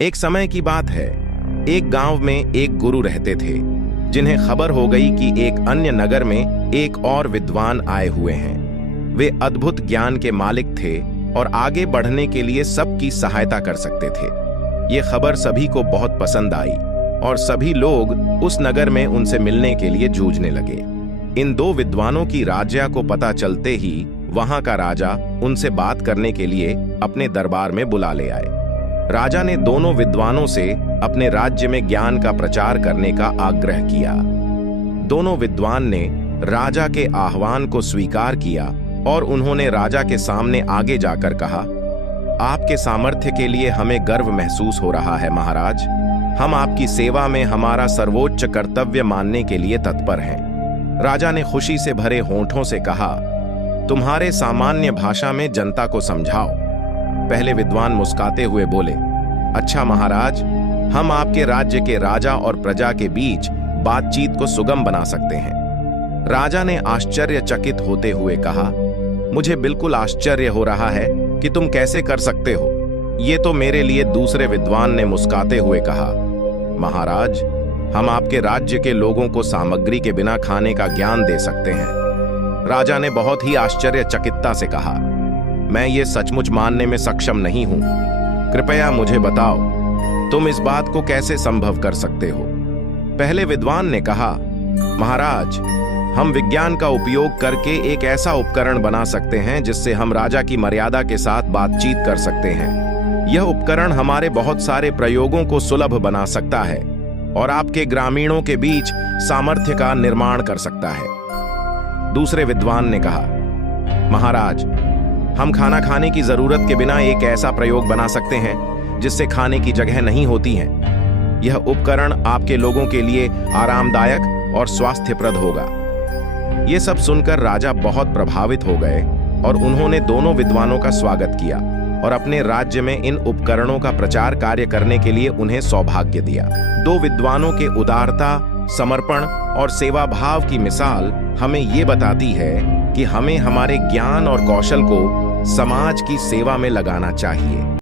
एक समय की बात है। एक गांव में एक गुरु रहते थे, जिन्हें खबर हो गई कि एक अन्य नगर में एक और विद्वान आए हुए हैं। वे अद्भुत ज्ञान के मालिक थे और आगे बढ़ने के लिए सबकी सहायता कर सकते थे। ये खबर सभी को बहुत पसंद आई और सभी लोग उस नगर में उनसे मिलने के लिए जूझने लगे। इन दो विद्वानों की राजा को पता चलते ही वहां का राजा उनसे बात करने के लिए अपने दरबार में बुला ले आए। राजा ने दोनों विद्वानों से अपने राज्य में ज्ञान का प्रचार करने का आग्रह किया। दोनों विद्वान ने राजा के आह्वान को स्वीकार किया और उन्होंने राजा के सामने आगे जाकर कहा, आपके सामर्थ्य के लिए हमें गर्व महसूस हो रहा है महाराज। हम आपकी सेवा में हमारा सर्वोच्च कर्तव्य मानने के लिए तत्पर हैं। राजा ने खुशी से भरे होंठों से कहा, तुम्हारे सामान्य भाषा में जनता को समझाओ। पहले विद्वान मुस्कुराते हुए बोले, अच्छा महाराज, हम आपके राज्य के राजा और प्रजा के बीच बातचीत को सुगम बना सकते हैं। राजा ने आश्चर्यचकित होते हुए कहा, मुझे बिल्कुल आश्चर्य हो रहा है कि तुम कैसे कर सकते हो। ये तो मेरे लिए। दूसरे विद्वान ने मुस्कुराते हुए कहा, महाराज, हम आपके राज्य के लोगों को सामग्री के बिना खाने का ज्ञान दे सकते हैं। राजा ने बहुत ही आश्चर्यचकितता से कहा, मैं ये सचमुच मानने में सक्षम नहीं हूं। कृपया मुझे बताओ, तुम इस बात को कैसे संभव कर सकते हो। पहले विद्वान ने कहा, महाराज, हम विज्ञान का उपयोग करके एक ऐसा उपकरण बना सकते हैं जिससे हम राजा की मर्यादा के साथ बातचीत कर सकते हैं। यह उपकरण हमारे बहुत सारे प्रयोगों को सुलभ बना सकता है और आपके ग्रामीणों के बीच सामर्थ्य का निर्माण कर सकता है। दूसरे विद्वान ने कहा, महाराज, हम खाना खाने की जरूरत के बिना एक ऐसा प्रयोग बना सकते हैं जिससे खाने की जगह नहीं होती है। यह उपकरण आपके लोगों के लिए आरामदायक और स्वास्थ्यप्रद होगा। ये सब सुनकर राजा बहुत प्रभावित हो गए और उन्होंने दोनों विद्वानों का स्वागत किया और अपने राज्य में इन उपकरणों का प्रचार कार्य करने के लिए उन्हें सौभाग्य दिया। दो विद्वानों के उदारता, समर्पण और सेवा भाव की मिसाल हमें ये बताती है कि हमें हमारे ज्ञान और कौशल को समाज की सेवा में लगाना चाहिए।